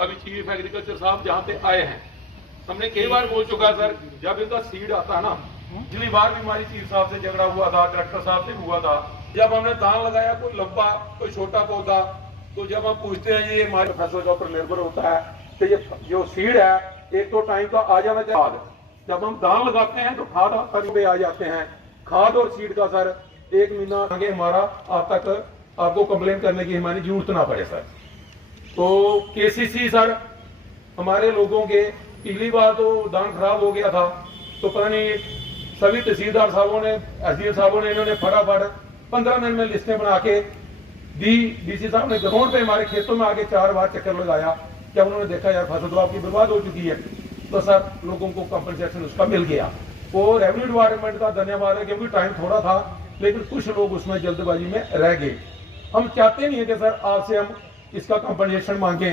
अभी chief agriculture साहब जहाँ पे आए हैं, हमने कई बार बोल चुका सर, जब इनका सीड आता है ना, पिछली बार भी हमारी चीफ साहब से झगड़ा हुआ था, कलेक्टर साहब से हुआ था, जब हमने दान लगाया कोई लंबा कोई छोटा पौधा, तो जब हम पूछते हैं ये हमारे फसल के ऊपर निर्भर होता है कि ये जो सीड है एक तो टाइम का आ जाना चाहिए। जब हम दान लगाते हैं तो खाद पे आ जाते हैं, खाद और सीड का सर 1 महीना आगे हमारा अब तक आपको कंप्लेन करने की हमारी जरूरत ना पड़े सर। तो केसीसी सर हमारे लोगों के पिछली बार तो दान खराब हो गया था, तो पता नहीं सभी तहसीलदार साहबों ने, एसडीओ साहबों ने, इन्होंने फटाफट 15 मिनट में लिस्टें बना के दी। डीसी साहब ने ग्राउंड पे हमारे खेतों में आके 4 बार चक्कर लगाया, जब उन्होंने देखा यार फसल तो आपकी बर्बाद हो चुकी है, तो सर लोगों को कंपनसेशन उसका मिल गया। वो रेवेन्यू डिपार्टमेंट का धन्यवाद है, क्योंकि टाइम थोड़ा था लेकिन कुछ लोग उसमें जल्दबाजी में रह गए। हम चाहते नहीं है कि सर आपसे हम इसका कंपनसेशन मांगे,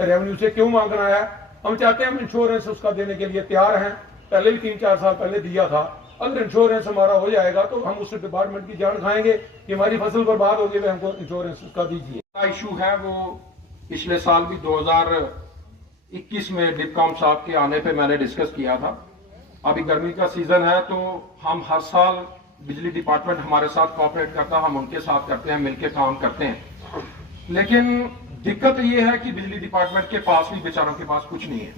रेवेन्यू से क्यों मांगना है, हम चाहते हैं हम इंश्योरेंस उसका देने के लिए तैयार हैं, पहले भी 3-4 साल पहले दिया था। अगर इंश्योरेंस हमारा हो जाएगा तो हम उस डिपार्टमेंट की जान खाएंगे कि हमारी फसल बर्बाद होगी, वे हमको इंश्योरेंस उसका दीजिए। इशू है वो पिछले साल भी 2021 में डिपकॉम साहब के आने पे मैंने डिस्कस किया था। अभी गर्मी का सीजन है तो हम हर साल बिजली डिपार्टमेंट हमारे साथ कोऑपरेट करता है, हम उनके साथ करते हैं, मिलके काम करते हैं। लेकिन दिक्कत ये है कि बिजली डिपार्टमेंट के पास भी बेचारों के पास कुछ नहीं है,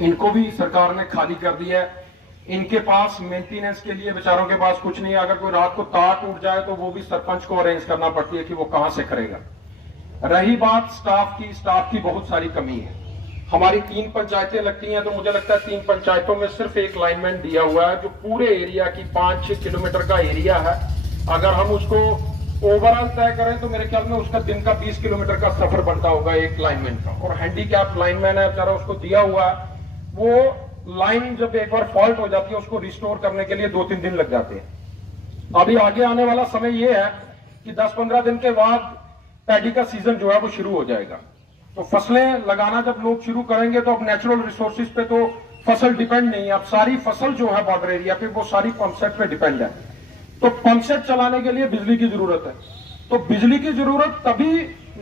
इनको भी सरकार ने खाली कर दिया है। इनके पास मेंटेनेंस के लिए बेचारों के पास कुछ नहीं है। अगर कोई रात को तार टूट जाए तो वो भी सरपंच को अरेंज करना पड़ती है कि वो कहां से करेगा। रही बात स्टाफ की बहुत सारी कमी है। हमारी 3 पंचायतें लगती हैं, तो मुझे लगता है 3 पंचायतों में सिर्फ एक लाइनमैन दिया हुआ है जो पूरे एरिया की 5-6 किलोमीटर का एरिया है। अगर हम उसको ओवरऑल तय करें तो मेरे ख्याल में उसका दिन का 20 किलोमीटर का सफर बनता होगा एक लाइनमैन का। और हैंडीकैप लाइनमैन है बेचारा, उसको दिया हुआ है, वो लाइन जब एक बार फॉल्ट हो जाती है उसको रिस्टोर करने के लिए 2-3 दिन लग जाते हैं। अभी आगे आने वाला समय ये है कि 10-15 दिन के बाद पैडी का सीजन जो है वो शुरू हो जाएगा, तो फसलें लगाना जब लोग शुरू करेंगे तो अब नेचुरल रिसोर्सेज पे तो फसल डिपेंड नहीं है। अब सारी फसल जो है बॉर्डर एरिया पे वो सारी पंपसेट पे डिपेंड है, तो पंपसेट चलाने के लिए बिजली की जरूरत है। तो बिजली की जरूरत तभी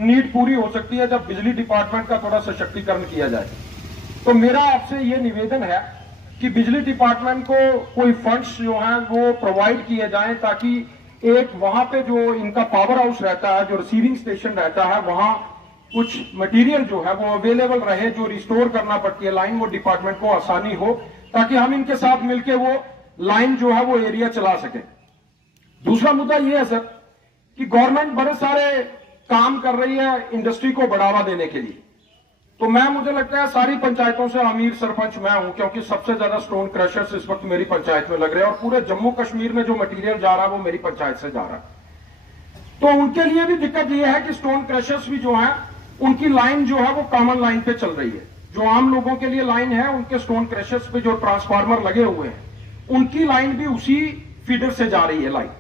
नीड पूरी हो सकती है जब बिजली डिपार्टमेंट का थोड़ा सशक्तिकरण किया जाए। तो मेरा आपसे ये निवेदन है कि बिजली डिपार्टमेंट को कोई फंड्स जो हैं वो प्रोवाइड किए जाएं, ताकि एक वहां पे जो इनका पावर हाउस रहता है, जो रिसीविंग स्टेशन रहता है, वहां कुछ मटेरियल जो है वो अवेलेबल रहे, जो रिस्टोर करना पड़ती है लाइन, वो डिपार्टमेंट को आसानी हो, ताकि हम इनके साथ मिलकर वो लाइन जो है वो एरिया चला सके। दूसरा मुद्दा ये है सर कि गवर्नमेंट बड़े सारे काम कर रही है इंडस्ट्री को बढ़ावा देने के लिए। तो मुझे लगता है सारी पंचायतों से अमीर सरपंच मैं हूं, क्योंकि सबसे ज्यादा स्टोन क्रशर्स इस वक्त मेरी पंचायत में लग रहे हैं, और पूरे जम्मू कश्मीर में जो मटेरियल जा रहा है वो मेरी पंचायत से जा रहा है। तो उनके लिए भी दिक्कत यह है कि स्टोन क्रशर्स भी जो है उनकी लाइन जो है वो कॉमन लाइन पे चल रही है। जो आम लोगों के लिए लाइन है, उनके स्टोन क्रशर्स पे जो ट्रांसफार्मर लगे हुए हैं उनकी लाइन भी उसी फीडर से जा रही है लाइन।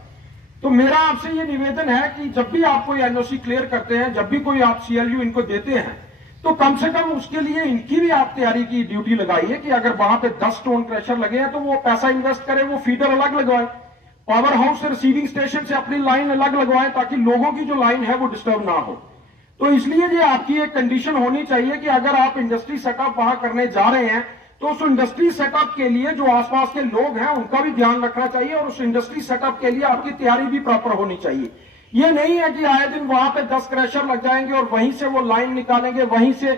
तो मेरा आपसे ये निवेदन है कि जब भी आप कोई एनओसी क्लियर करते हैं, जब भी कोई आप सीएलयू इनको देते हैं, तो कम से कम उसके लिए इनकी भी आप तैयारी की ड्यूटी लगाइए कि अगर वहां पे 10 स्टोन क्रशर लगे हैं तो वो पैसा इन्वेस्ट करें, वो फीडर अलग लगवाए, पावर हाउस से रिसीविंग स्टेशन से अपनी लाइन अलग लगवाएं, ताकि लोगों की जो लाइन है वो डिस्टर्ब ना हो। तो इसलिए ये आपकी एक कंडीशन होनी चाहिए कि अगर आप इंडस्ट्री सेटअप वहां करने जा रहे हैं तो उस इंडस्ट्री सेटअप के लिए जो आसपास के लोग हैं उनका भी ध्यान रखना चाहिए, और उस इंडस्ट्री सेटअप के लिए आपकी तैयारी भी प्रॉपर होनी चाहिए। ये नहीं है कि आए दिन वहां पे 10 क्रशर लग जाएंगे और वहीं से वो लाइन निकालेंगे, वहीं से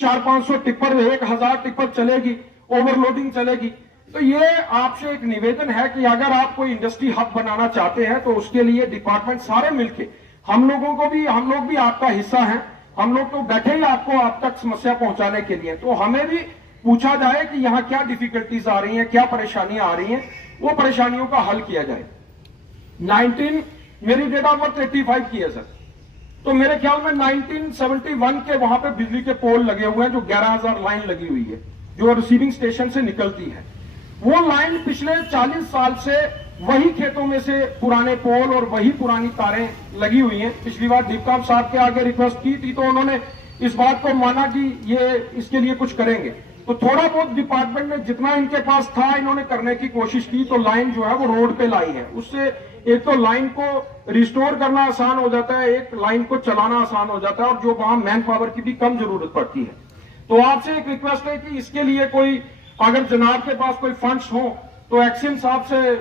400-500 टिप्पर, 1000 टिप्पर चलेगी, ओवरलोडिंग चलेगी। तो ये आपसे एक निवेदन है कि अगर आप कोई इंडस्ट्री हब बनाना चाहते हैं तो उसके लिए डिपार्टमेंट सारे मिलके, हम लोग भी आपका हिस्सा हैं, हम लोग तो बैठे ही आपको आप तक समस्या पहुंचाने के लिए। तो हमें भी पूछा जाए कि यहाँ क्या डिफिकल्टीज आ रही हैं, क्या परेशानियां आ रही हैं, वो परेशानियों का हल किया जाए। मेरी डेट ऑफ बर्थ 85 की है सर, तो मेरे ख्याल में 1971 के वहां पे बिजली के पोल लगे हुए हैं, जो 11,000 लाइन लगी हुई है जो रिसीविंग स्टेशन से निकलती है। वो लाइन पिछले 40 साल से वही खेतों में से पुराने पोल और वही पुरानी तारें लगी हुई हैं। पिछली बार डिपकॉम साहब के आगे रिक्वेस्ट की थी तो उन्होंने इस बात को माना कि ये इसके लिए कुछ करेंगे। तो थोड़ा बहुत डिपार्टमेंट ने जितना इनके पास था इन्होंने करने की कोशिश की, तो लाइन जो है वो रोड पे लाई है। उससे एक तो लाइन को रिस्टोर करना आसान हो जाता है, एक लाइन को चलाना आसान हो जाता है, और जो वहां मैन पावर की भी कम जरूरत पड़ती है। तो आपसे एक रिक्वेस्ट है कि इसके लिए कोई अगर जनाब के पास कोई फंड्स हो तो एक्सिम साहब से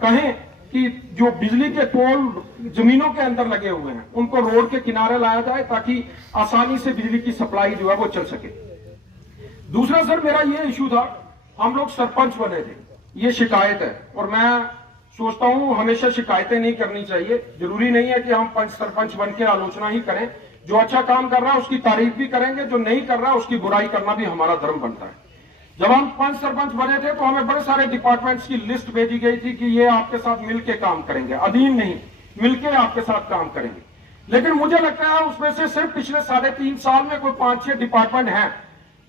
कहें कि जो बिजली के पोल जमीनों के अंदर लगे हुए हैं उनको रोड के किनारे लाया जाए ताकि आसानी से बिजली की सप्लाई जो है वो चल सके। दूसरा सर मेरा ये इशू था, हम लोग सरपंच बने थे, ये शिकायत है, और मैं सोचता हूं हमेशा शिकायतें नहीं करनी चाहिए। जरूरी नहीं है कि हम पंच सरपंच बन के आलोचना ही करें, जो अच्छा काम कर रहा है उसकी तारीफ भी करेंगे, जो नहीं कर रहा है उसकी बुराई करना भी हमारा धर्म बनता है। जब हम पंच सरपंच बने थे तो हमें बड़े सारे डिपार्टमेंट्स की लिस्ट भेजी गई थी कि ये आपके साथ मिलके काम करेंगे, अधीन नहीं, मिलके आपके साथ काम करेंगे। लेकिन मुझे लगता है उसमें से सिर्फ पिछले 3.5 साल में कोई 5-6 डिपार्टमेंट हैं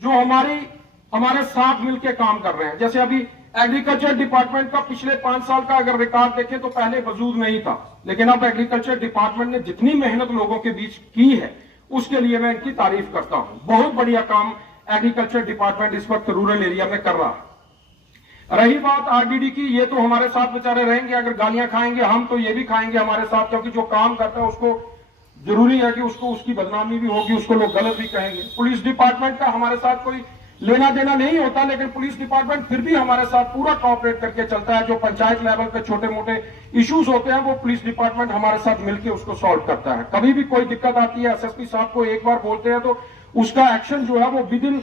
जो हमारे साथ मिलके काम कर रहे हैं। जैसे अभी एग्रीकल्चर डिपार्टमेंट का पिछले 5 साल का अगर रिकॉर्ड देखें तो पहले वजूद नहीं था, लेकिन अब एग्रीकल्चर डिपार्टमेंट ने जितनी मेहनत लोगों के बीच की है उसके लिए मैं इनकी तारीफ करता हूं। बहुत बढ़िया काम एग्रीकल्चर डिपार्टमेंट इस वक्त रूरल एरिया में कर रहा है। रही बात आरडीडी की, ये तो हमारे साथ बेचारे रहेंगे, अगर गालियां खाएंगे हम तो ये भी खाएंगे हमारे साथ, क्योंकि जो काम करता है उसको जरूरी है कि उसको उसकी बदनामी भी होगी, उसको लोग गलत भी कहेंगे। पुलिस डिपार्टमेंट का हमारे साथ कोई लेना देना नहीं होता, लेकिन पुलिस डिपार्टमेंट फिर भी हमारे साथ पूरा कोऑपरेट करके चलता है। जो पंचायत लेवल पे छोटे मोटे इश्यूज होते हैं वो पुलिस डिपार्टमेंट हमारे साथ मिलकर उसको सॉल्व करता है। कभी भी कोई दिक्कत आती है एसएसपी साहब को एक बार बोलते हैं तो उसका एक्शन जो है वो विद इन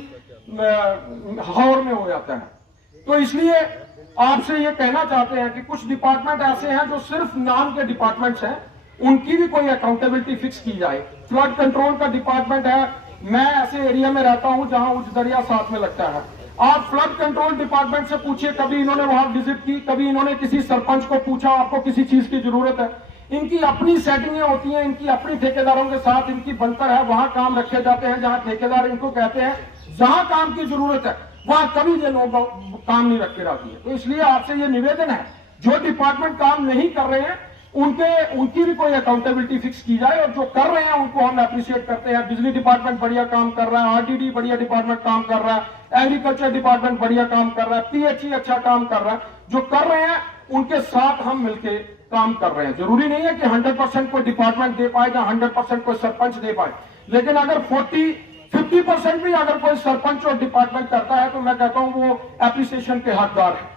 हावर में हो जाता है। तो इसलिए आपसे ये कहना चाहते हैं कि कुछ डिपार्टमेंट ऐसे हैं जो सिर्फ नाम के डिपार्टमेंट्स हैं, उनकी भी कोई अकाउंटेबिलिटी फिक्स की जाए। फ्लड कंट्रोल का डिपार्टमेंट है, मैं ऐसे एरिया में रहता हूं जहां उच्च दरिया साथ में लगता है। आप फ्लड कंट्रोल डिपार्टमेंट से पूछिए, कभी इन्होंने वहां विजिट की, कभी इन्होंने किसी सरपंच को पूछा आपको किसी चीज की जरूरत है? इनकी अपनी सेटिंगें होती हैं, इनकी अपनी ठेकेदारों के साथ इनकी बनकर है, वहां काम रखे जाते हैं जहां ठेकेदार इनको कहते हैं जहां काम की जरूरत है वहां कभी ये लोग काम नहीं रख के रहती है। तो इसलिए आपसे ये निवेदन है, जो डिपार्टमेंट काम नहीं कर रहे हैं उनकी भी कोई अकाउंटेबिलिटी फिक्स की जाए, और जो कर रहे हैं उनको हम अप्रिशिएट करते हैं। बिजली डिपार्टमेंट बढ़िया काम कर रहा है, आरडीडी बढ़िया डिपार्टमेंट काम कर रहा है, एग्रीकल्चर डिपार्टमेंट बढ़िया काम कर रहा है, पीएचई अच्छा काम कर रहा है। जो कर रहे हैं उनके साथ हम मिलकर काम कर रहे हैं। जरूरी नहीं है कि 100% कोई डिपार्टमेंट दे पाए या 100% कोई सरपंच दे पाए, लेकिन अगर 40-50% भी अगर कोई सरपंच और डिपार्टमेंट करता है तो मैं कहता हूं वो एप्रिसिएशन के हकदार है।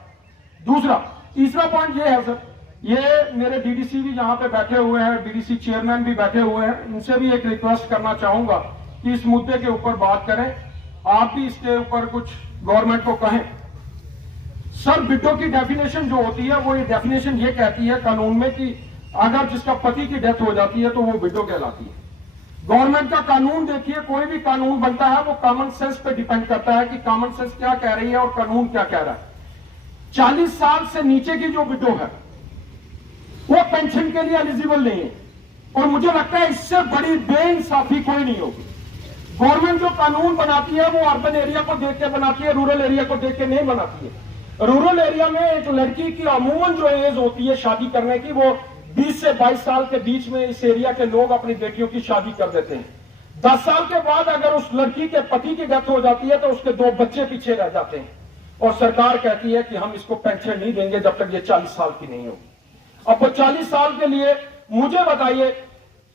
तीसरा पॉइंट ये है सर, ये मेरे डीडीसी भी यहाँ पे बैठे हुए हैं, डीडीसी चेयरमैन भी बैठे हुए हैं, इनसे भी एक रिक्वेस्ट करना चाहूंगा कि इस मुद्दे के ऊपर बात करें, आप भी इसके ऊपर कुछ गवर्नमेंट को कहें। सर बिड्डो की डेफिनेशन जो होती है वो ये डेफिनेशन ये कहती है कानून में कि अगर जिसका पति की डेथ हो जाती है तो वो बिड्डो कहलाती है। गवर्नमेंट का कानून देखिए, कोई भी कानून बनता है वो कॉमन सेंस पे डिपेंड करता है कि कॉमन सेंस क्या कह रही है और कानून क्या कह रहा है। 40 साल से नीचे की जो विडो है वो पेंशन के लिए एलिजिबल नहीं है, और मुझे लगता है इससे बड़ी बेइंसाफी कोई नहीं होगी। गवर्नमेंट जो कानून बनाती है वो अर्बन एरिया को देख के बनाती है, रूरल एरिया को देख के नहीं बनाती है। रूरल एरिया में एक लड़की की अमूमन जो एज होती है शादी करने की वो 20 से 22 साल के बीच में इस एरिया के लोग अपनी बेटियों की शादी कर देते हैं। 10 साल के बाद अगर उस लड़की के पति की डेथ हो जाती है तो उसके 2 बच्चे पीछे रह जाते हैं, और सरकार कहती है कि हम इसको पेंशन नहीं देंगे जब तक ये 40 साल की नहीं होगी। अब वो 40 साल के लिए मुझे बताइए,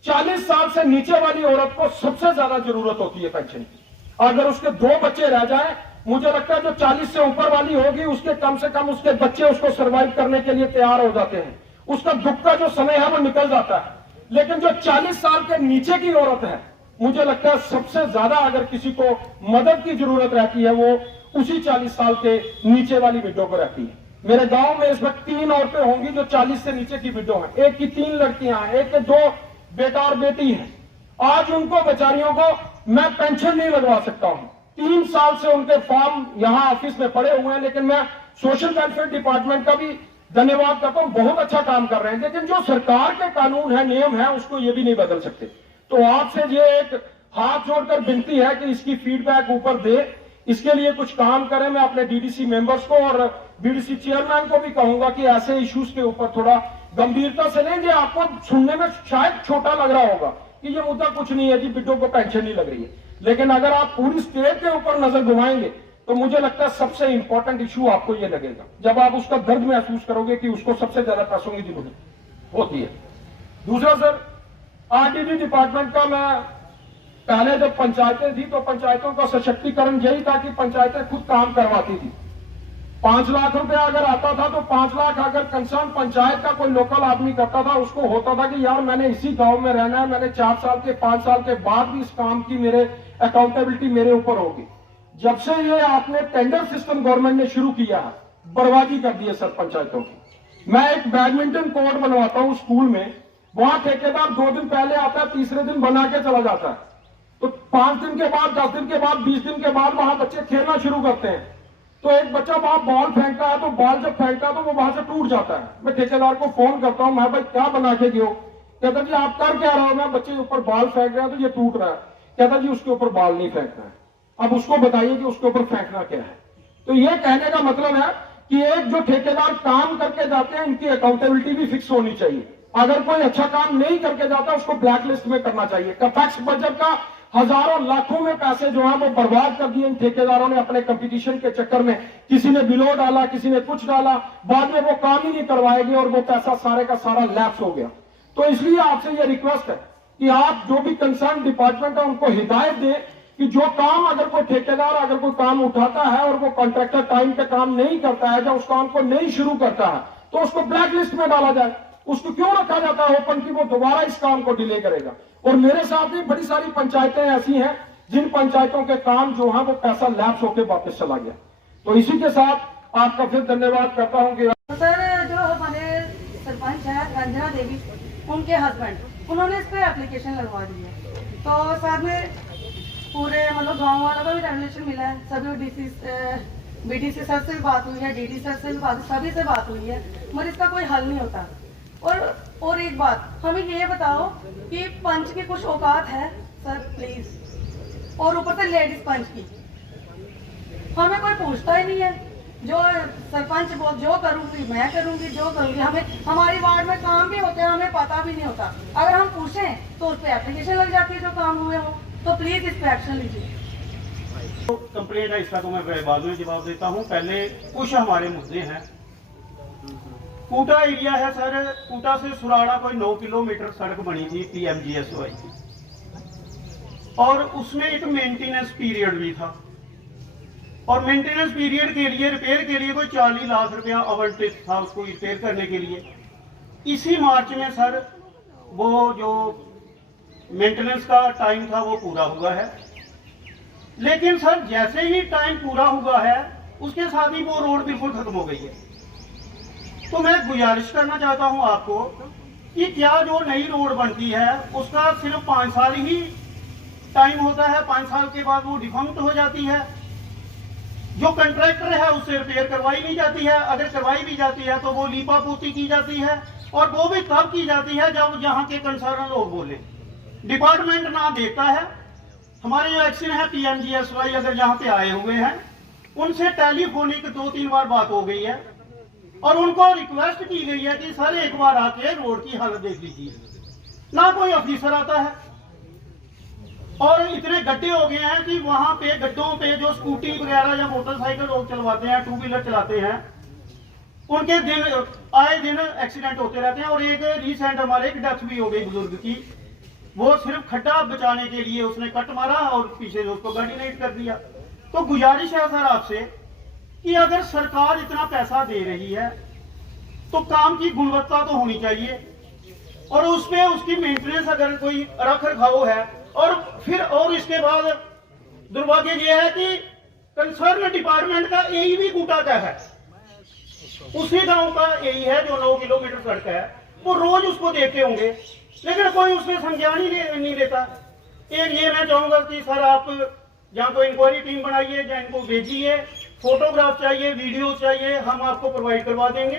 40 साल से नीचे वाली औरत को सबसे ज्यादा जरूरत होती है पेंशन की। अगर उसके 2 बच्चे रह जाएं, मुझे लगता है जो 40 से ऊपर वाली होगी उसके कम से कम उसके बच्चे उसको सर्वाइव करने के लिए तैयार हो जाते हैं, उसका दुख का जो समय है वो निकल जाता है। लेकिन जो 40 साल के नीचे की औरत है, मुझे लगता है सबसे ज्यादा अगर किसी को मदद की जरूरत रहती है वो उसी 40 साल के नीचे वाली विडो को रहती है। मेरे गांव में इस वक्त 3 औरतें होंगी जो 40 से नीचे की विडो हैं, एक की 3 लड़कियां हैं, एक के 2 बेटा और बेटी हैं। आज उनको बेचारियों को मैं पेंशन नहीं लगवा सकता हूं। 3 साल से उनके फॉर्म यहां ऑफिस में पड़े हुए हैं, लेकिन मैं सोशल वेलफेयर डिपार्टमेंट का भी धन्यवाद करता हूं, बहुत अच्छा काम कर रहे हैं। लेकिन जो सरकार के कानून है, नियम है, उसको ये भी नहीं बदल सकते। तो आपसे ये एक हाथ जोड़कर विनती है कि इसकी फीडबैक ऊपर दे, इसके लिए कुछ काम करें। मैं अपने डीडीसी मेंबर्स को और डीडीसी चेयरमैन को भी कहूंगा कि ऐसे इश्यूज के ऊपर थोड़ा गंभीरता से लेंगे। आपको सुनने में शायद छोटा लग रहा होगा कि ये मुद्दा कुछ नहीं है जी, बिड्डो को पेंशन नहीं लग रही है, लेकिन अगर आप पूरी स्टेट के ऊपर नजर घुमाएंगे तो मुझे लगता है सबसे इंपॉर्टेंट इश्यू आपको ये लगेगा जब आप उसका दर्द महसूस करोगे कि उसको सबसे ज्यादा पैसों की जरूरत है। होती है। दूसरा सर, आरटीडी डिपार्टमेंट का मैं पहले जब पंचायतें थी तो पंचायतों का सशक्तिकरण यही था कि पंचायतें खुद काम करवाती थी। 5 लाख रुपया अगर आता था तो 5 लाख अगर कंसर्न पंचायत का कोई लोकल आदमी करता था, उसको होता था कि यार मैंने इसी गांव में रहना है, मैंने 4 साल के 5 साल के बाद भी इस काम की मेरे अकाउंटेबिलिटी मेरे ऊपर होगी। जब से ये आपने टेंडर सिस्टम गवर्नमेंट ने शुरू किया है, बर्बादी कर दी है सर पंचायतों की। मैं एक बैडमिंटन कोर्ट बनवाता हूं स्कूल में, वहां ठेकेदार 2 दिन पहले आता है, तीसरे दिन बना के चला जाता है। तो 5 दिन के बाद, 10 दिन के बाद, 20 दिन के बाद वहां बच्चे खेलना शुरू करते हैं। तो एक बच्चा वहां बॉल फेंकता है, तो बॉल जब फेंकता है तो वो वहां से टूट जाता है। मैं ठेकेदार को फोन करता हूं, मैं भाई क्या बना के गए हो? कहता जी आप कर क्या रहे हो? मैं बच्चे के ऊपर बॉल फेंक रहा है तो ये टूट रहा है। कहता जी उसके ऊपर बॉल नहीं फेंकना है। अब उसको बताइए कि उसके ऊपर फेंकना क्या है। तो ये कहने का मतलब है कि एक जो ठेकेदार काम करके जाते हैं, इनकी अकाउंटेबिलिटी भी फिक्स होनी चाहिए। अगर कोई अच्छा काम नहीं करके जाता उसको ब्लैक लिस्ट में करना चाहिए। कैपेक्स बजट का हजारों लाखों में पैसे जो है वो बर्बाद कर दिए इन ठेकेदारों ने अपने कंपटीशन के चक्कर में। किसी ने बिलो डाला, किसी ने कुछ डाला, बाद में वो काम ही नहीं करवाएंगे और वो पैसा सारे का सारा लैप्स हो गया। तो इसलिए आपसे ये रिक्वेस्ट है कि आप जो भी कंसर्न डिपार्टमेंट है उनको हिदायत दें कि जो काम अगर कोई ठेकेदार अगर कोई काम उठाता है और वो कॉन्ट्रैक्टर टाइम पे काम नहीं करता है, या उस काम को नहीं शुरू करता है, तो उसको ब्लैक लिस्ट में डाला जाए। उसको क्यों रखा जाता है ओपन की वो दोबारा इस काम को डिले करेगा। और मेरे साथ भी बड़ी सारी पंचायतें ऐसी हैं जिन पंचायतों के काम जो है वो पैसा लैप्स होकर वापस चला गया। तो इसी के साथ आपका फिर धन्यवाद करता हूं कि सर जो हमारे सरपंच है रंजना देवी, उनके हस्बैंड, उन्होंने इस पर एप्लीकेशन लगवा दी है। तो सर में पूरे मतलब गांव वालों का भी रेगुलेशन मिला है, सभी बीडीसी सर से भी बात हुई है, डीडी सर से भी बात, सभी से बात हुई है, मगर इसका कोई हल नहीं होता। और एक बात हमें ये बताओ कि पंच की कुछ औकात है सर प्लीज, और ऊपर से लेडीज पंच की हमें कोई पूछता ही नहीं है। जो सरपंच बोल जो करूंगी मैं करूंगी, जो करूंगी, हमें हमारी वार्ड में काम भी होते हैं हमें पता भी नहीं होता। अगर हम पूछें तो उस पर एप्लीकेशन लग जाती है जो काम हुए हो। तो प्लीज इस पर एक्शन लीजिए। तो कंप्लेंट है, इसका तो मैं बाद में जवाब देता हूँ। पहले कुछ हमारे मुद्दे हैं। कूटा एरिया है सर, कूटा से सुराड़ा कोई 9 किलोमीटर सड़क बनी थी PMGSY की, और उसमें एक मेंटेनेंस पीरियड भी था, और मेंटेनेंस पीरियड के लिए रिपेयर के लिए कोई 40 लाख रुपया आवंटित था उसको रिपेयर करने के लिए। इसी मार्च में सर वो जो मेंटेनेंस का टाइम था वो पूरा हुआ है, लेकिन सर जैसे ही टाइम पूरा हुआ है उसके साथ ही वो रोड बिल्कुल खत्म हो गई है। तो मैं गुजारिश करना चाहता हूं आपको कि क्या जो नई रोड बनती है उसका सिर्फ 5 साल ही टाइम होता है, 5 साल के बाद वो डिफॉल्ट हो जाती है। जो कंट्रैक्टर है उससे रिपेयर करवाई नहीं जाती है, अगर करवाई भी जाती है तो वो लीपापोती की जाती है, और वो भी तब की जाती है जब यहाँ के कंसर्न लोग बोले। डिपार्टमेंट ना देखता है। हमारे जो एक्शन है PMGSY अगर यहाँ पे आए हुए हैं, उनसे टेलीफोनिक 2-3 बार बात हो गई है, और उनको रिक्वेस्ट की गई है कि सर एक बार आके रोड की हालत देख लीजिए। ना कोई ऑफिसर आता है, और इतने गड्ढे हो गए हैं कि वहां पे गड्ढों पे जो स्कूटी वगैरह या मोटरसाइकिल लोग चलवाते हैं, 2 व्हीलर चलाते हैं, उनके आए दिन एक्सीडेंट होते रहते हैं। और एक रिसेंट हमारे एक डेथ भी हो गई बुजुर्ग की, वो सिर्फ खड्डा बचाने के लिए उसने कट मारा और पीछे से उसको गाड़ी नहीं कर दिया। तो गुजारिश है सर आपसे कि अगर सरकार इतना पैसा दे रही है तो काम की गुणवत्ता तो होनी चाहिए, और उसमें उसकी मेंटेनेंस अगर कोई रख रखाव है। और फिर और इसके बाद दुर्भाग्य यह है कि कंसर्न डिपार्टमेंट का यही भी कूटा का है, उसी गांव का यही है जो 9 किलोमीटर सड़क है, वो रोज उसको देखते होंगे, लेकिन कोई उसमें संज्ञान ही नहीं लेता। एक ये मैं चाहूंगा कि सर आप या तो इंक्वायरी टीम बनाइए या इनको भेजिए, फोटोग्राफ चाहिए, वीडियो चाहिए, हम आपको प्रोवाइड करवा देंगे।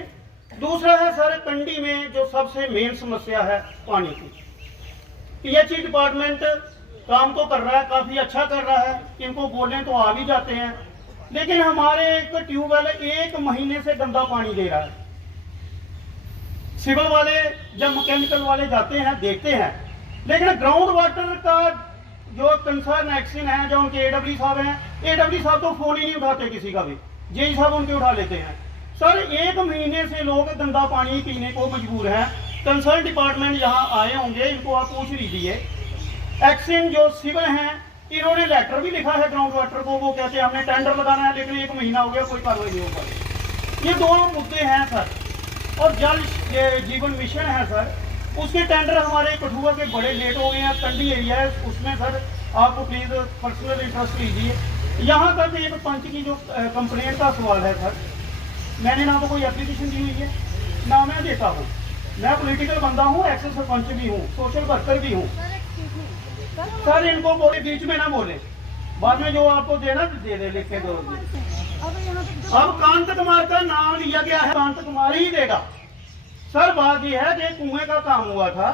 दूसरा है सर कंडी में जो सबसे मेन समस्या है पानी की। PHE डिपार्टमेंट काम तो कर रहा है, काफी अच्छा कर रहा है, इनको बोलें तो आ भी जाते हैं, लेकिन हमारे एक ट्यूबवेल 1 महीने से गंदा पानी दे रहा है। सिविल वाले या मैकेनिकल वाले जाते हैं देखते हैं, लेकिन ग्राउंड वाटर का जो कंसर्न एक्शन है, जो उनके AW साहब हैं, AW साहब तो फोन ही नहीं उठाते किसी का भी, JE साहब उनके उठा लेते हैं। सर 1 महीने से लोग गंदा पानी पीने को मजबूर हैं, कंसर्न डिपार्टमेंट यहाँ आए होंगे, इनको आप पूछ लीजिए। एक्सिन जो सिविल हैं, इन्होंने लेटर भी लिखा है ग्राउंड वाटर को, वो कहते हैं हमने टेंडर लगाना है, लेकिन 1 महीना हो गया कोई कार्रवाई नहीं हो पाई। ये 2 मुद्दे हैं सर। और जल जीवन मिशन है सर, उसके टेंडर हमारे कठुआ के बड़े लेट हो गए हैं। कंडी एरिया है, उसमें सर आपको प्लीज पर्सनल इंटरेस्ट लीजिए। यहाँ तक एक पंच की जो कंप्लेंट का सवाल है सर, मैंने ना तो कोई एप्लीकेशन दी हुई है ना मैं देता हूँ। मैं पॉलिटिकल बंदा हूँ, एक्स सरपंच भी हूँ, सोशल वर्कर भी हूँ। सर इनको बोले, बीच में ना बोले, बाद में जो आपको देना दे दे, लिख के दो। अब कांत कुमार का नाम लिया गया है, कांत कुमार ही देगा सर। बात यह है कि कुएं का काम हुआ था।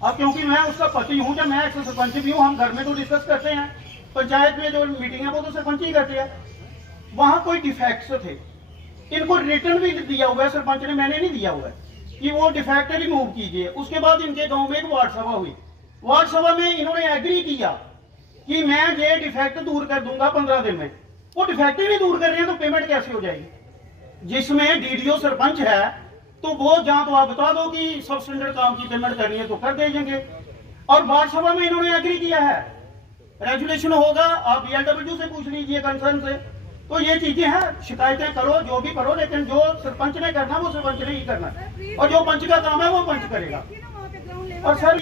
अब क्योंकि मैं उसका पति हूँ, जब मैं एक्स सरपंच भी हूँ, हम घर में तो डिस्कस करते हैं, पंचायत में जो मीटिंग है वो तो सरपंच ही करते हैं। वहां कोई डिफेक्ट्स थे, इनको रिटर्न भी दिया हुआ है सरपंच ने, मैंने नहीं दिया हुआ है, कि वो डिफेक्ट रिमूव कीजिए। उसके बाद इनके गांव में एक वार्ड सभा हुई, वार्ड सभा में इन्होंने एग्री किया कि मैं ये डिफेक्ट दूर कर दूंगा 15 दिन में। वो डिफेक्ट ही नहीं दूर कर रहे हैं तो पेमेंट कैसे हो जाएगी? जिसमें डीडीओ सरपंच है तो वो जहां तो आप बता दो कि सब स्टैंडर्ड काम की पेमेंट करनी है तो कर देंगे। और वार्ड सभा में इन्होंने एग्री किया है, रेजुलेशन होगा, आप बीएलडब्ल्यू से पूछ लीजिए, कंसर्न से। तो ये चीजें हैं, शिकायतें करो, जो भी करो, लेकिन जो सरपंच ने करना वो सरपंच ने ही करना है, और जो पंच का काम है वो पंच करेगा। और सर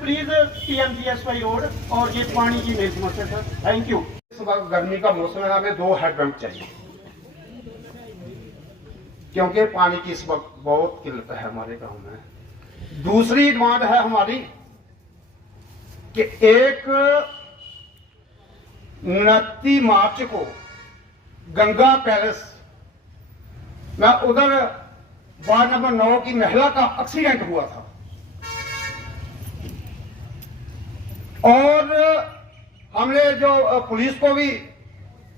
प्लीज PMGSY रोड और ये पानी की मेरी समस्या सर, थैंक यू। इस वक्त गर्मी का मौसम है, हमें 2 हैंडपंप चाहिए, क्योंकि पानी की इस वक्त बहुत किल्लत है हमारे गांव में। दूसरी डिमांड है हमारी कि 29 मार्च को गंगा पैलेस में उधर वार्ड नंबर 9 की महिला का एक्सीडेंट हुआ था, और हमने जो पुलिस को भी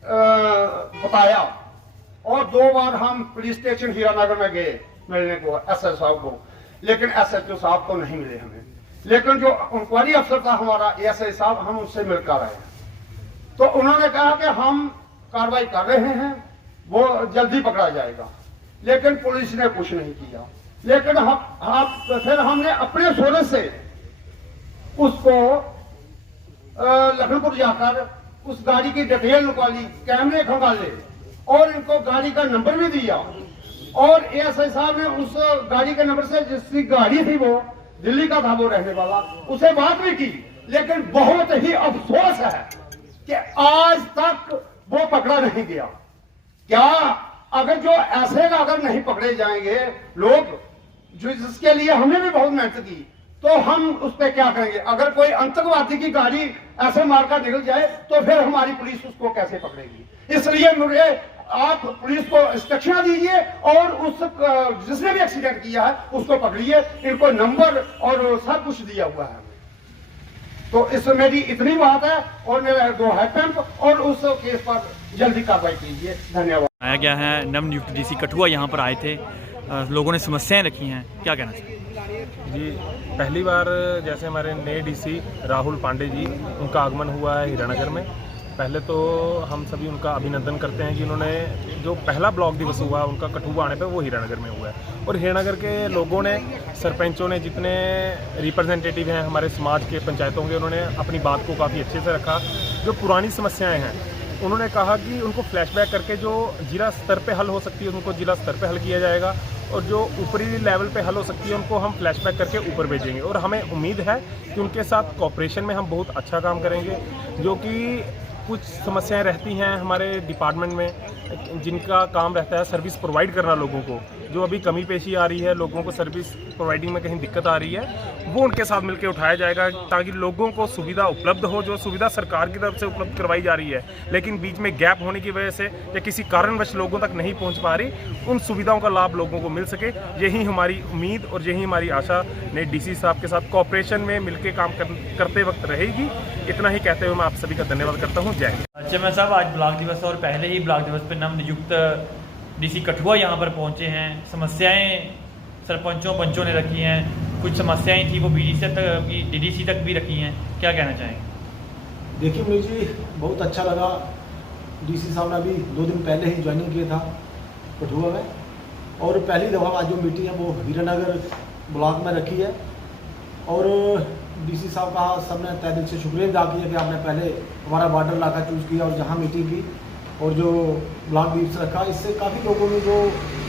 बताया, और 2 बार हम पुलिस स्टेशन हीरानगर में गए मिलने को SSO साहब को, लेकिन SHO साहब को नहीं मिले हमें। लेकिन जो इंक्वायरी अफसर था हमारा ASI साहब, हम उससे मिलकर आए, तो उन्होंने कहा कि हम कार्रवाई कर रहे हैं, वो जल्दी पकड़ा जाएगा, लेकिन पुलिस ने कुछ नहीं किया। लेकिन फिर हमने अपने सोर्स से उसको लखनपुर जाकर उस गाड़ी की डिटेल निकाली, कैमरे खंगाले, और इनको गाड़ी का नंबर भी दिया, और ASI साहब ने उस गाड़ी के नंबर से, जिसकी गाड़ी थी वो दिल्ली का था, वो रहने वाला, उसे बात भी की। लेकिन बहुत ही अफसोस है कि आज तक वो पकड़ा नहीं गया। क्या अगर जो ऐसे अगर नहीं पकड़े जाएंगे लोग, जो जिसके लिए हमने भी बहुत मेहनत की, तो हम उस पर क्या करेंगे? अगर कोई आतंकवादी की गाड़ी ऐसे मारकर निकल जाए तो फिर हमारी पुलिस उसको कैसे पकड़ेगी? इसलिए मुझे आप पुलिस को इंस्ट्रक्शन दीजिए, और उस जिसने भी एक्सीडेंट किया है उसको पकड़िए। इनको नंबर और सब कुछ दिया हुआ है। तो इसमें मेरी इतनी बात है, और मेरा 2 हैंडपंप, और उस केस पर जल्दी कार्रवाई कीजिए। धन्यवाद। आया गया है नवनियुक्त DC कठुआ यहाँ पर आए थे, लोगों ने समस्याएं रखी हैं, क्या कहना चाहिए? जी, पहली बार जैसे हमारे नए DC राहुल पांडे जी, उनका आगमन हुआ है हीरानगर में। पहले तो हम सभी उनका अभिनंदन करते हैं कि उन्होंने जो पहला ब्लॉक दिवस हुआ उनका कठुआ आने पे वो हीरानगर में हुआ है, और हीरानगर के लोगों ने, सरपंचों ने, जितने रिप्रेजेंटेटिव हैं हमारे समाज के, पंचायतों के, उन्होंने अपनी बात को काफ़ी अच्छे से रखा। जो पुरानी समस्याएं हैं उन्होंने कहा कि उनको फ्लैशबैक करके जो जिला स्तर पे हल हो सकती है उनको जिला स्तर पे हल किया जाएगा, और जो ऊपरी लेवल पे हल हो सकती है उनको हम फ्लैशबैक करके ऊपर भेजेंगे। और हमें उम्मीद है कि उनके साथ कोऑपरेशन में हम बहुत अच्छा काम करेंगे। जो कि कुछ समस्याएं रहती हैं हमारे डिपार्टमेंट में, जिनका काम रहता है सर्विस प्रोवाइड करना लोगों को, जो अभी कमी पेशी आ रही है, लोगों को सर्विस प्रोवाइडिंग में कहीं दिक्कत आ रही है, वो उनके साथ मिलकर उठाया जाएगा, ताकि लोगों को सुविधा उपलब्ध हो, जो सुविधा सरकार की तरफ से उपलब्ध करवाई जा रही है, लेकिन बीच में गैप होने की वजह से या किसी कारणवश लोगों तक नहीं पहुंच पा रही, उन सुविधाओं का लाभ लोगों को मिल सके। यही हमारी उम्मीद और यही हमारी आशा नए DC साहब के साथ कोऑपरेशन में मिलकर काम करते वक्त रहेगी। इतना ही कहते हुए मैं आप सभी का धन्यवाद करता हूँ। जय हिंद। चेयरमैन साहब, आज ब्लॉक दिवस और पहले ही ब्लॉक दिवस पर नवनियुक्त DC कठुआ यहाँ पर पहुँचे हैं, समस्याएं सरपंचों पंचों ने रखी हैं, कुछ समस्याएं थी वो DDC तक भी रखी हैं, क्या कहना चाहेंगे? देखिए मुझे बहुत अच्छा लगा, DC साहब ने अभी 2 दिन पहले ही ज्वाइनिंग किया था कठुआ में, और पहली दफ़ा आज जो मीटिंग है वो हीरानगर ब्लॉक में रखी है। और डीसी साहब का सबने तहे दिल से शुक्रिया अदा किया कि आपने पहले हमारा बॉर्डर इलाका चूज़ किया और जहाँ मीटिंग की और जो ब्लॉक दीप्स रखा, इससे काफ़ी लोगों में जो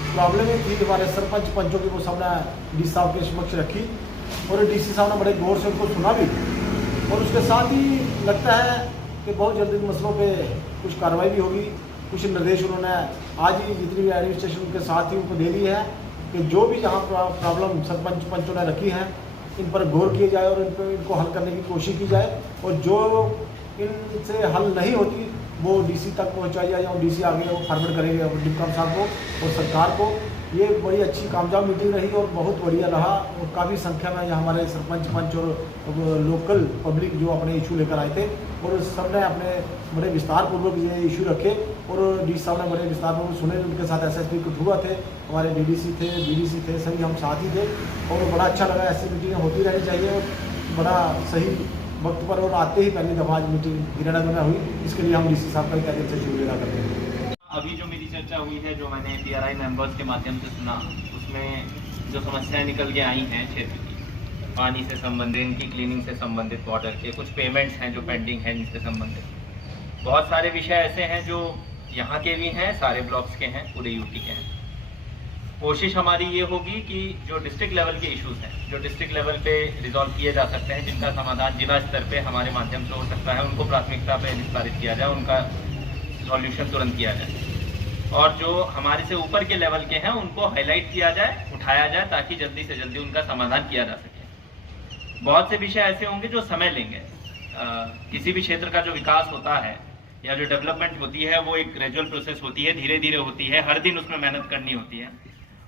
प्रॉब्लमें थी हमारे सरपंच पंचों की वो सबने डीसी साहब के समक्ष रखी और डीसी साहब ने बड़े गौर से उनको सुना भी। और उसके साथ ही लगता है कि बहुत जल्दी इन मसलों पे कुछ कार्रवाई भी होगी। कुछ निर्देश उन्होंने आज ही जितनी भी एडमिनिस्ट्रेशन के साथ ही उनको दे दी है कि जो भी जहाँ प्रॉब्लम सरपंच पंचों ने रखी हैं इन पर गौर किया जाए और इनको हल करने की कोशिश की जाए और जो इनसे हल नहीं होती वो डीसी तक पहुंचाई जाए और डीसी आगे वो फॉरवर्ड करेंगे डिप्टी साहब को और सरकार को। ये बड़ी अच्छी कामयाब मीटिंग रही और बहुत बढ़िया रहा और काफ़ी संख्या में यहाँ हमारे सरपंच पंच और लोकल पब्लिक जो अपने इशू लेकर आए थे और सबने अपने बड़े विस्तारपूर्वक ये इशू रखे और डीसी साहब ने बड़े विस्तारपूर्वक सुने। उनके साथ SSP कठुआ थे, हमारे DDC थे, BDC थे, सभी हम साथ ही थे और बड़ा अच्छा लगा। ऐसी मीटिंगें होती रहनी चाहिए और बड़ा सही वक्त पर और आते ही पहली दफा आज मीटिंग हीरानगर में हुई। इसके लिए हम डीसी साहब का तहे दिल से शुक्रिया अदा करते हैं। अभी जो मेरी चर्चा हुई है, जो मैंने PRI मेंबर्स के माध्यम से सुना, उसमें जो समस्याएं निकल के आई हैं क्षेत्र की, पानी से संबंधित, इनकी क्लीनिंग से संबंधित, वाटर के कुछ पेमेंट्स हैं जो पेंडिंग हैं इनसे संबंधित, बहुत सारे विषय ऐसे हैं जो यहाँ के भी हैं, सारे ब्लॉक्स के हैं, पूरे यूटी के हैं। कोशिश हमारी ये होगी कि जो डिस्ट्रिक्ट लेवल के इश्यूज हैं, जो डिस्ट्रिक्ट लेवल पे रिजॉल्व किए जा सकते हैं, जिनका समाधान जिला स्तर पे हमारे माध्यम से हो सकता है, उनको प्राथमिकता पे निस्तारित किया जाए, उनका सॉल्यूशन तुरंत किया जाए। और जो हमारे से ऊपर के लेवल के हैं उनको हाईलाइट किया जाए, उठाया जाए, ताकि जल्दी से जल्दी उनका समाधान किया जा सके। बहुत से विषय ऐसे होंगे जो समय लेंगे। किसी भी क्षेत्र का जो विकास होता है या जो डेवलपमेंट होती है वो एक ग्रेजुअल प्रोसेस होती है, धीरे धीरे होती है, हर दिन उसमें मेहनत करनी होती है,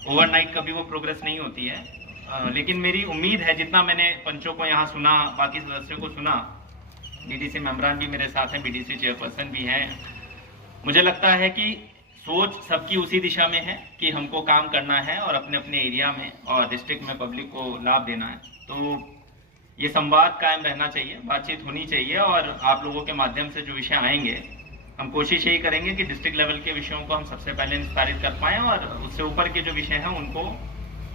ओवरनाइट कभी वो प्रोग्रेस नहीं होती है। लेकिन मेरी उम्मीद है, जितना मैंने पंचों को यहाँ सुना, बाकी सदस्यों को सुना, DDC मेम्बरान भी मेरे साथ हैं, BDC चेयरपर्सन भी हैं, मुझे लगता है कि सोच सबकी उसी दिशा में है कि हमको काम करना है और अपने अपने एरिया में और डिस्ट्रिक्ट में पब्लिक को लाभ देना है। तो ये संवाद कायम रहना चाहिए, बातचीत होनी चाहिए और आप लोगों के माध्यम से जो विषय आएंगे, हम कोशिश यही करेंगे कि डिस्ट्रिक्ट लेवल के विषयों को हम सबसे पहले निस्तारित कर पाएं और उससे ऊपर के जो विषय हैं उनको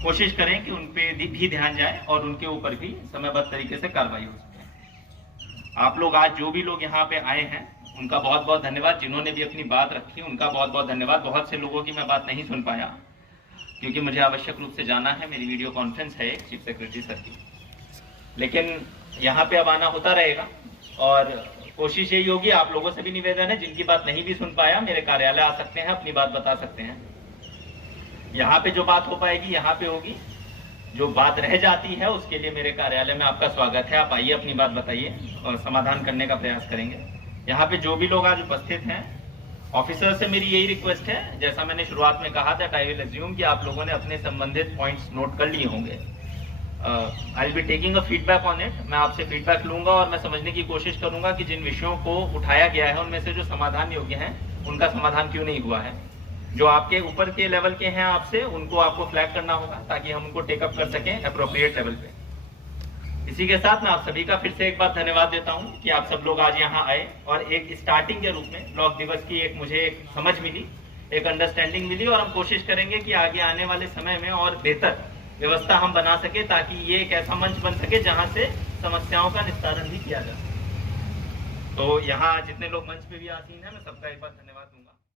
कोशिश करें कि उन पे भी ध्यान जाए और उनके ऊपर भी समयबद्ध तरीके से कार्रवाई हो सके। आप लोग आज जो भी लोग यहाँ पे आए हैं उनका बहुत बहुत धन्यवाद, जिन्होंने भी अपनी बात रखी उनका बहुत बहुत धन्यवाद। बहुत से लोगों की मैं बात नहीं सुन पाया क्योंकि मुझे आवश्यक रूप से जाना है, मेरी वीडियो कॉन्फ्रेंस है चीफ सेक्रेटरी सर की, लेकिन यहाँ पे अब आना होता रहेगा और कोशिश यही होगी। आप लोगों से भी निवेदन है, जिनकी बात नहीं भी सुन पाया मेरे कार्यालय आ सकते हैं, अपनी बात बता सकते हैं। यहाँ पे जो बात हो पाएगी यहाँ पे होगी, जो बात रह जाती है उसके लिए मेरे कार्यालय में आपका स्वागत है। आप आइए, अपनी बात बताइए और समाधान करने का प्रयास करेंगे। यहाँ पे जो भी लोग आज उपस्थित हैं, ऑफिसर से मेरी यही रिक्वेस्ट है, जैसा मैंने शुरुआत में कहा था, आई विल अज्यूम कि आप लोगों ने अपने संबंधित पॉइंट्स नोट कर लिए होंगे। I will be taking a feedback on it. मैं आपसे फीडबैक लूंगा और मैं समझने की कोशिश करूंगा कि जिन विषयों को उठाया गया है उनमें से जो समाधान योग्य हैं उनका समाधान क्यों नहीं हुआ है। जो आपके ऊपर के लेवल के हैं आपसे, उनको आपको फ्लैग करना होगा ताकि हम उनको टेकअप कर सकें अप्रोप्रिएट लेवल पे। इसी के साथ मैं आप सभी का फिर से एक बार धन्यवाद देता हूं कि आप सब लोग आज यहाँ आए और एक स्टार्टिंग के रूप में ब्लॉक दिवस की मुझे एक समझ मिली, एक अंडरस्टैंडिंग मिली और हम कोशिश करेंगे कि आगे आने वाले समय में और बेहतर व्यवस्था हम बना सके ताकि ये एक ऐसा मंच बन सके जहां से समस्याओं का निस्तारण भी किया जा सके। तो यहाँ जितने लोग मंच पे भी आसीन हैं, मैं सबका एक बार धन्यवाद दूंगा।